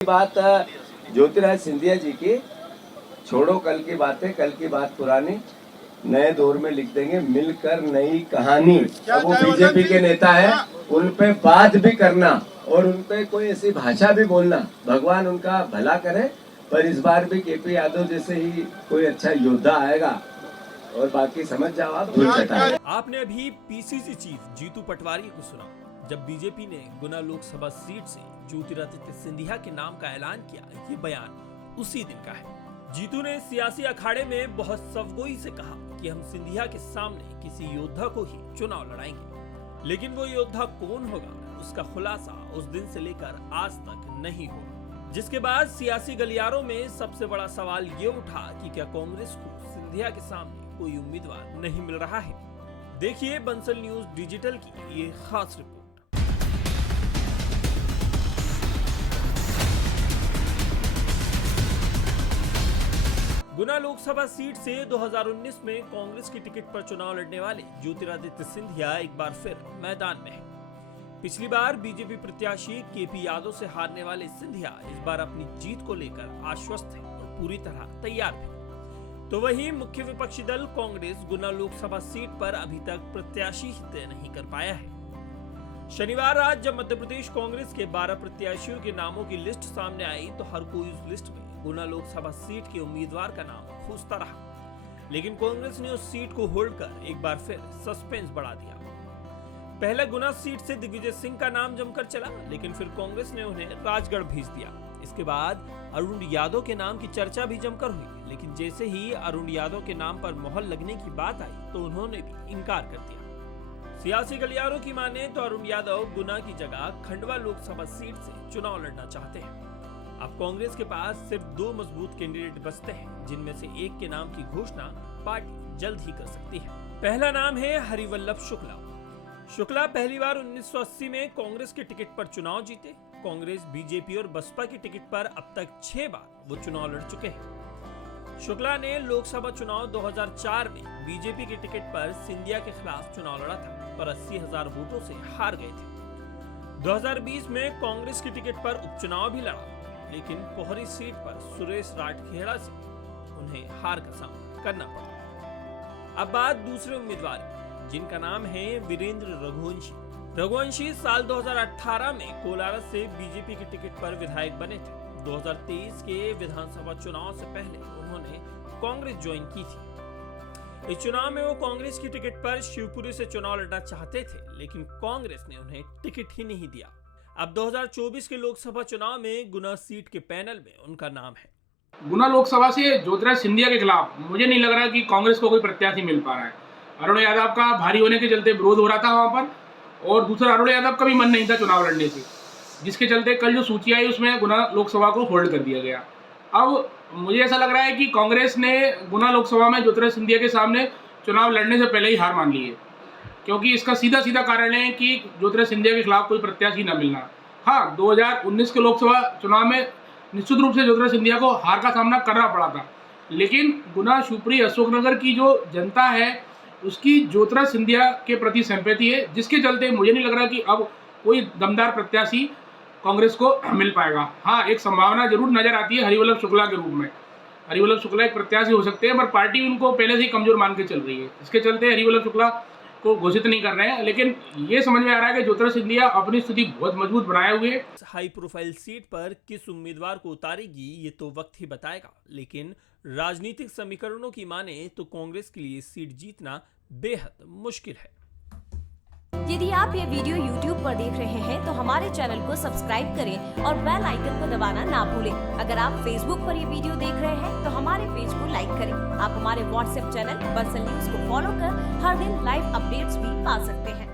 बात ज्योतिरादित्य सिंधिया जी की, छोड़ो कल की बातें, कल की बात पुरानी, नए दौर में लिख देंगे मिलकर नई कहानी। अब वो बीजेपी के नेता है, उन पे बात भी करना और उन पे कोई ऐसी भाषा भी बोलना, भगवान उनका भला करे। पर इस बार भी केपी यादव जैसे ही कोई अच्छा योद्धा आएगा और बाकी समझ जाओ आप, धूल चटाएंगे। आपने अभी पीसीसी चीफ जीतू पटवारी को सुना जब बीजेपी ने गुना लोकसभा सीट से ज्योतिरादित्य सिंधिया के नाम का ऐलान किया। ये बयान उसी दिन का है। जीतू ने सियासी अखाड़े में बहुत सवगोई से कहा कि हम सिंधिया के सामने किसी योद्धा को ही चुनाव लड़ाएंगे, लेकिन वो योद्धा कौन होगा उसका खुलासा उस दिन से लेकर आज तक नहीं हुआ। जिसके बाद सियासी गलियारों में सबसे बड़ा सवाल ये उठा कि क्या कांग्रेस को सिंधिया के सामने कोई उम्मीदवार नहीं मिल रहा है। देखिए बंसल न्यूज डिजिटल की ये खास रिपोर्ट। गुना लोकसभा सीट से 2019 में कांग्रेस की टिकट पर चुनाव लड़ने वाले ज्योतिरादित्य सिंधिया एक बार फिर मैदान में हैं। पिछली बार बीजेपी प्रत्याशी केपी यादव से हारने वाले सिंधिया इस बार अपनी जीत को लेकर आश्वस्त हैं और पूरी तरह तैयार भी। तो वहीं मुख्य विपक्षी दल कांग्रेस गुना लोकसभा सीट पर अभी तक प्रत्याशी ही तय नहीं कर पाया है। शनिवार रात जब मध्य प्रदेश कांग्रेस के 12 प्रत्याशियों के नामों की लिस्ट सामने आई तो हर कोई उस लिस्ट में गुना लोकसभा सीट के उम्मीदवार का नाम खोजता रहा, लेकिन कांग्रेस ने उस सीट को होल्ड कर एक बार फिर सस्पेंस बढ़ा दिया। पहले गुना सीट से दिग्विजय सिंह का नाम जमकर चला, लेकिन फिर कांग्रेस ने उन्हें राजगढ़ भेज दिया। इसके बाद अरुण यादव के नाम की चर्चा भी जमकर हुई, लेकिन जैसे ही अरुण यादव के नाम पर मोहर लगने की बात आई तो उन्होंने भी इनकार कर दिया। सियासी गलियारों की माने तो अरुण यादव गुना की जगह खंडवा लोकसभा सीट से चुनाव लड़ना चाहते हैं। अब कांग्रेस के पास सिर्फ 2 मजबूत कैंडिडेट बचते हैं, जिनमें से एक के नाम की घोषणा पार्टी जल्द ही कर सकती है। पहला नाम है हरिवल्लभ शुक्ला। शुक्ला पहली बार 1980 में कांग्रेस के टिकट पर चुनाव जीते। कांग्रेस, बीजेपी और बसपा की टिकट पर अब तक 6 बार वो चुनाव लड़ चुके हैं। शुक्ला ने लोकसभा चुनाव 2004 में बीजेपी की टिकट पर सिंधिया के खिलाफ चुनाव लड़ा था, पर 80,000 वोटों से हार गए थे। 2020 में कांग्रेस की टिकट पर उपचुनाव भी लड़ा, लेकिन पोहरी सीट पर सुरेश राठखेड़ा से उन्हें हार का सामना करना पड़ा। अब बात दूसरे उम्मीदवार की, जिनका नाम है वीरेंद्र रघुवंशी। रघुवंशी साल 2018 में कोलारस से बीजेपी की टिकट पर विधायक बने थे। 2023 के विधानसभा चुनाव से पहले उन्होंने कांग्रेस ज्वाइन की थी। इस चुनाव में वो कांग्रेस की टिकट पर शिवपुरी से चुनाव लड़ना चाहते थे, लेकिन कांग्रेस ने उन्हें टिकट ही नहीं दिया। अब 2024 के लोकसभा चुनाव में गुना सीट के पैनल में उनका नाम है। गुना लोकसभा से ज्योतिरादित्य सिंधिया के खिलाफ मुझे नहीं लग रहा कि कांग्रेस को कोई प्रत्याशी मिल पा रहा है। अरुण यादव का भारी होने के चलते विरोध हो रहा था वहां पर, और दूसरा अरुण यादव का भी मन नहीं था चुनाव लड़ने से, जिसके चलते कल जो सूची आई उसमें गुना लोकसभा को होल्ड कर दिया गया। अब मुझे ऐसा लग रहा है कि कांग्रेस ने गुना लोकसभा में ज्योतिरादित्य सिंधिया के सामने चुनाव लड़ने से पहले ही हार मान ली है, क्योंकि इसका सीधा सीधा कारण है कि ज्योतिरादित्य सिंधिया के खिलाफ कोई प्रत्याशी न मिलना। हाँ, 2019 के लोकसभा चुनाव में निश्चित रूप से ज्योतिरादित्य सिंधिया को हार का सामना करना पड़ा था, लेकिन गुना, शिवपुरी, अशोकनगर की जो जनता है उसकी ज्योतिरादित्य सिंधिया के प्रति सिंपैथी है, जिसके चलते मुझे नहीं लग रहा कि अब कोई दमदार प्रत्याशी कांग्रेस को मिल पाएगा। हाँ, एक संभावना जरूर नजर आती है हरिवल्लभ शुक्ला के रूप में। हरिवल्लभ शुक्ला एक प्रत्याशी हो सकते हैं, पर पार्टी उनको पहले से ही कमजोर मान के चल रही है, इसके चलते हरिवल्लभ शुक्ला को घोषित नहीं कर रहे हैं। लेकिन ये समझ में आ रहा है कि ज्योतिरादित्य सिंधिया अपनी स्थिति बहुत मजबूत बनाए हुए है। हाई प्रोफाइल सीट पर किस उम्मीदवार को उतारेगी ये तो वक्त ही बताएगा, लेकिन राजनीतिक समीकरणों की माने तो कांग्रेस के लिए सीट जीतना बेहद मुश्किल है। यदि आप ये वीडियो YouTube पर देख रहे हैं तो हमारे चैनल को सब्सक्राइब करें और बेल आइकन को दबाना ना भूलें। अगर आप Facebook पर ये वीडियो देख रहे हैं तो हमारे पेज को लाइक करें। आप हमारे WhatsApp चैनल बंसल न्यूज को फॉलो कर हर दिन लाइव अपडेट्स भी पा सकते हैं।